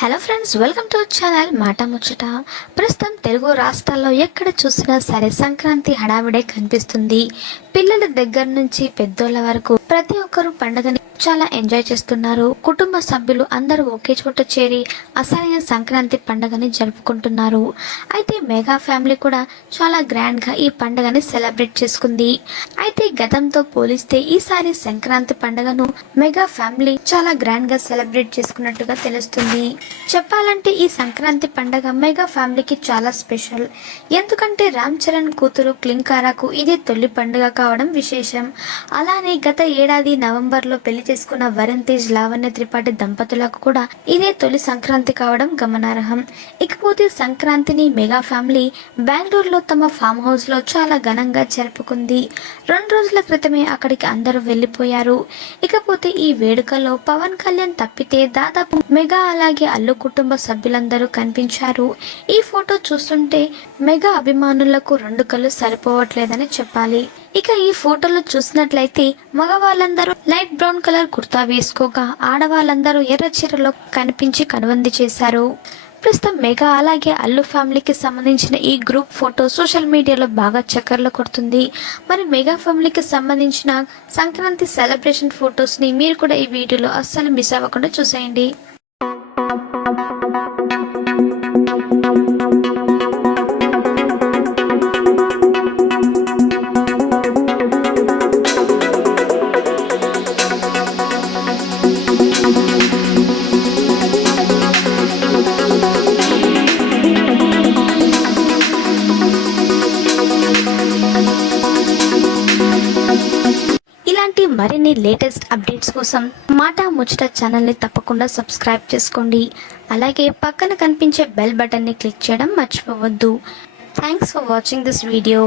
Hello friends, welcome to channel మాట ముచ్చట. ప్రస్తుతం తెలుగు రాష్ట్రాల్లో ఎక్కడ చూసినా సరే సంక్రాంతి హడావిడే కనిపిస్తుంది. పిల్లల దగ్గర నుంచి పెద్దోళ్ళ వరకు ప్రతి ఒక్కరూ పండుగని చాలా ఎంజాయ్ చేస్తున్నారు. కుటుంబ సభ్యులు అందరూ ఒకే చోట చేరి అసలైన సంక్రాంతి పండుగని జరుపుకుంటున్నారు. అయితే మెగా ఫ్యామిలీ కూడా చాలా గ్రాండ్గా ఈ పండుగని సెలబ్రేట్ చేసుకుంది. అయితే గతంతో పోలిస్తే ఈసారి సంక్రాంతి పండుగను మెగా ఫ్యామిలీ చాలా గ్రాండ్గా సెలబ్రేట్ చేసుకున్నట్టుగా తెలుస్తుంది. చెప్పాలంటే ఈ సంక్రాంతి పండుగ మెగా ఫ్యామిలీకి చాలా స్పెషల్. ఎందుకంటే రామ్ చరణ్ కూతురు క్లింకారాకు ఇదే తొలి పండుగ కావడం విశేషం. అలానే గత ఏడాది నవంబర్లో పెళ్లి చేసుకున్న వరుణ్ తేజ్, లావణ్య త్రిపాఠి దంపతులకు కూడా ఇదే తొలి సంక్రాంతి కావడం గమనార్హం. ఇకపోతే సంక్రాంతిని మెగా ఫ్యామిలీ బెంగళూరులో తమ ఫామ్ హౌస్ లో చాలా ఘనంగా జరుపుకుంది. 2 రోజుల క్రితమే అక్కడికి అందరూ వెళ్లిపోయారు. ఇకపోతే ఈ వేడుకలో పవన్ కళ్యాణ్ తప్పితే దాదాపు మెగా అలాగే అల్లు కుటుంబ సభ్యులందరూ కనిపించారు. ఈ ఫోటో చూస్తుంటే మెగా అభిమానులకు 2 కళ్ళు సరిపోవట్లేదని చెప్పాలి. ఇక ఈ ఫోటోలో చూసినట్లయితే మగవాళ్ళందరూ లైట్ బ్రౌన్ కలర్ కుర్తా వేసుకోగా ఆడవాళ్ళందరూ ఎర్ర చీరలో కనిపించి కనువంది చేశారు. ప్రస్తుతం మెగా అలాగే అల్లు ఫ్యామిలీకి సంబంధించిన ఈ గ్రూప్ ఫోటో సోషల్ మీడియాలో బాగా చక్కర్లు కొడుతుంది. మరి మెగా ఫ్యామిలీకి సంబంధించిన సంక్రాంతి సెలబ్రేషన్ ఫొటోస్ని మీరు కూడా ఈ వీడియోలో అస్సలు మిస్ అవ్వకుండా చూసేయండి. ఇలాంటి మరిన్ని లేటెస్ట్ అప్డేట్స్ కోసం మాట ముచ్చట ఛానల్ని తప్పకుండా సబ్స్క్రైబ్ చేసుకోండి. అలాగే పక్కన కనిపించే బెల్ బటన్ని క్లిక్ చేయడం మర్చిపోవద్దు. Thanks for watching this video.